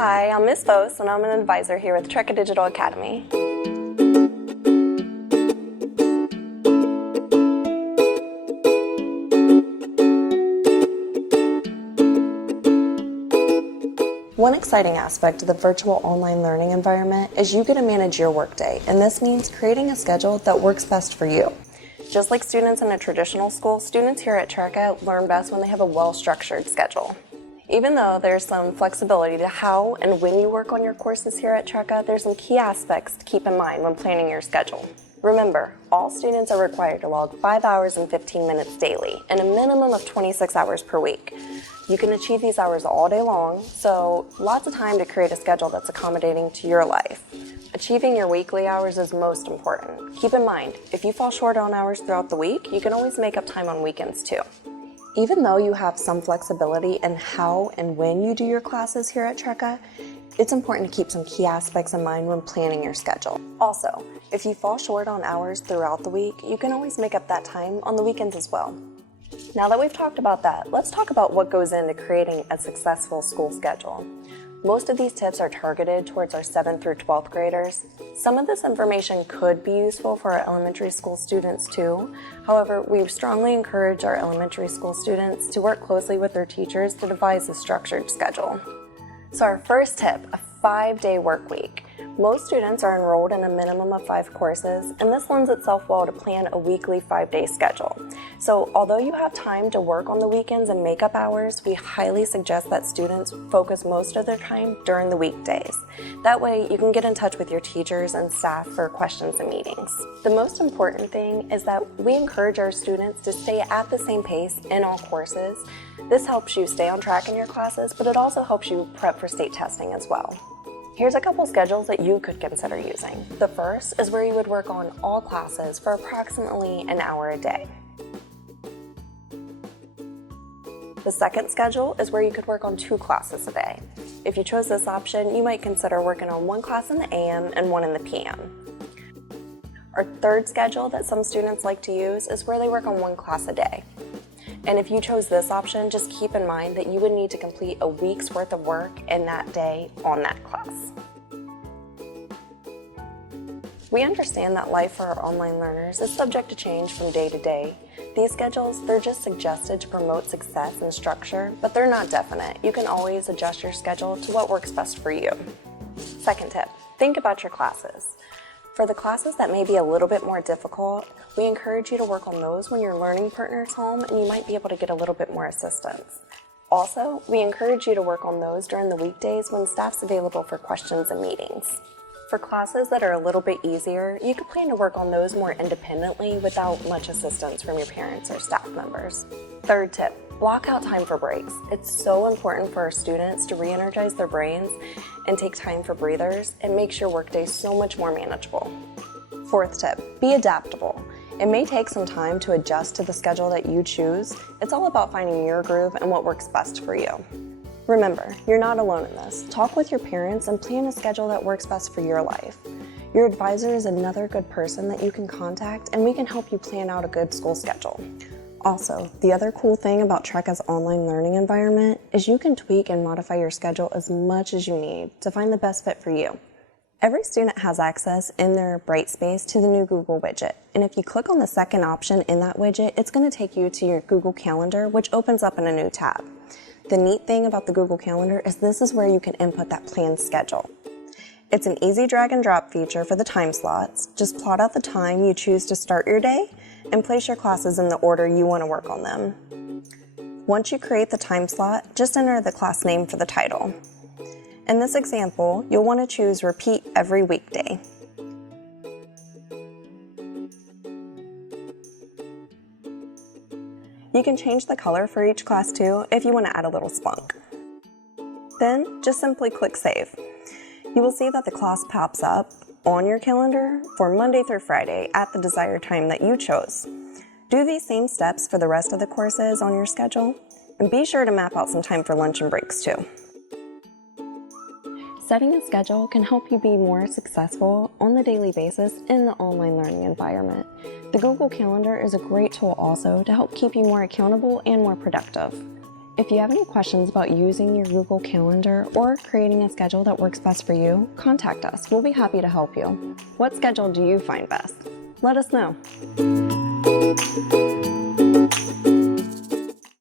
Hi, I'm Ms. Vos, and I'm an advisor here with Trekka Digital Academy. One exciting aspect of the virtual online learning environment is you get to manage your workday, and this means creating a schedule that works best for you. Just like students in a traditional school, students here at Trekka learn best when they have a well-structured schedule. Even though there's some flexibility to how and when you work on your courses here at Trekka, there's some key aspects to keep in mind when planning your schedule. Remember, all students are required to log 5 hours and 15 minutes daily and a minimum of 26 hours per week. You can achieve these hours all day long, so lots of time to create a schedule that's accommodating to your life. Achieving your weekly hours is most important. Keep in mind, if you fall short on hours throughout the week, you can always make up time on weekends too. Even though you have some flexibility in how and when you do your classes here at Trekka, it's important to keep some key aspects in mind when planning your schedule. Also, if you fall short on hours throughout the week, you can always make up that time on the weekends as well. Now that we've talked about that, let's talk about what goes into creating a successful school schedule. Most of these tips are targeted towards our 7th through 12th graders. Some of this information could be useful for our elementary school students too. However, we strongly encourage our elementary school students to work closely with their teachers to devise a structured schedule. So our first tip, a 5-day work week. Most students are enrolled in a minimum of 5 courses, and this lends itself well to plan a weekly 5-day schedule. So although you have time to work on the weekends and make up hours, we highly suggest that students focus most of their time during the weekdays. That way you can get in touch with your teachers and staff for questions and meetings. The most important thing is that we encourage our students to stay at the same pace in all courses. This helps you stay on track in your classes, but it also helps you prep for state testing as well. Here's a couple schedules that you could consider using. The first is where you would work on all classes for approximately an hour a day. The second schedule is where you could work on 2 classes a day. If you chose this option, you might consider working on 1 class in the AM and 1 in the PM. Our third schedule that some students like to use is where they work on 1 class a day. And if you chose this option, just keep in mind that you would need to complete a week's worth of work in that day on that class. We understand that life for our online learners is subject to change from day to day. These schedules, they're just suggested to promote success and structure, but they're not definite. You can always adjust your schedule to what works best for you. Second tip, think about your classes. For the classes that may be a little bit more difficult, we encourage you to work on those when your learning partner is home and you might be able to get a little bit more assistance. Also, we encourage you to work on those during the weekdays when staff's available for questions and meetings. For classes that are a little bit easier, you could plan to work on those more independently without much assistance from your parents or staff members. Third tip, block out time for breaks. It's so important for our students to re-energize their brains and take time for breathers. It makes your workday so much more manageable. Fourth tip, be adaptable. It may take some time to adjust to the schedule that you choose. It's all about finding your groove and what works best for you. Remember, you're not alone in this. Talk with your parents and plan a schedule that works best for your life. Your advisor is another good person that you can contact, and we can help you plan out a good school schedule. Also, the other cool thing about Trekka's online learning environment is you can tweak and modify your schedule as much as you need to find the best fit for you. Every student has access in their Brightspace to the new Google widget, and if you click on the second option in that widget, it's going to take you to your Google Calendar, which opens up in a new tab. The neat thing about the Google Calendar is this is where you can input that planned schedule. It's an easy drag and drop feature for the time slots. Just plot out the time you choose to start your day and place your classes in the order you want to work on them. Once you create the time slot, just enter the class name for the title. In this example, you'll want to choose Repeat Every Weekday. You can change the color for each class too if you want to add a little spunk. Then just simply click Save. You will see that the class pops up on your calendar for Monday through Friday at the desired time that you chose. Do these same steps for the rest of the courses on your schedule, and be sure to map out some time for lunch and breaks too. Setting a schedule can help you be more successful on the daily basis in the online learning environment. The Google Calendar is a great tool also to help keep you more accountable and more productive. If you have any questions about using your Google Calendar or creating a schedule that works best for you, contact us. We'll be happy to help you. What schedule do you find best? Let us know.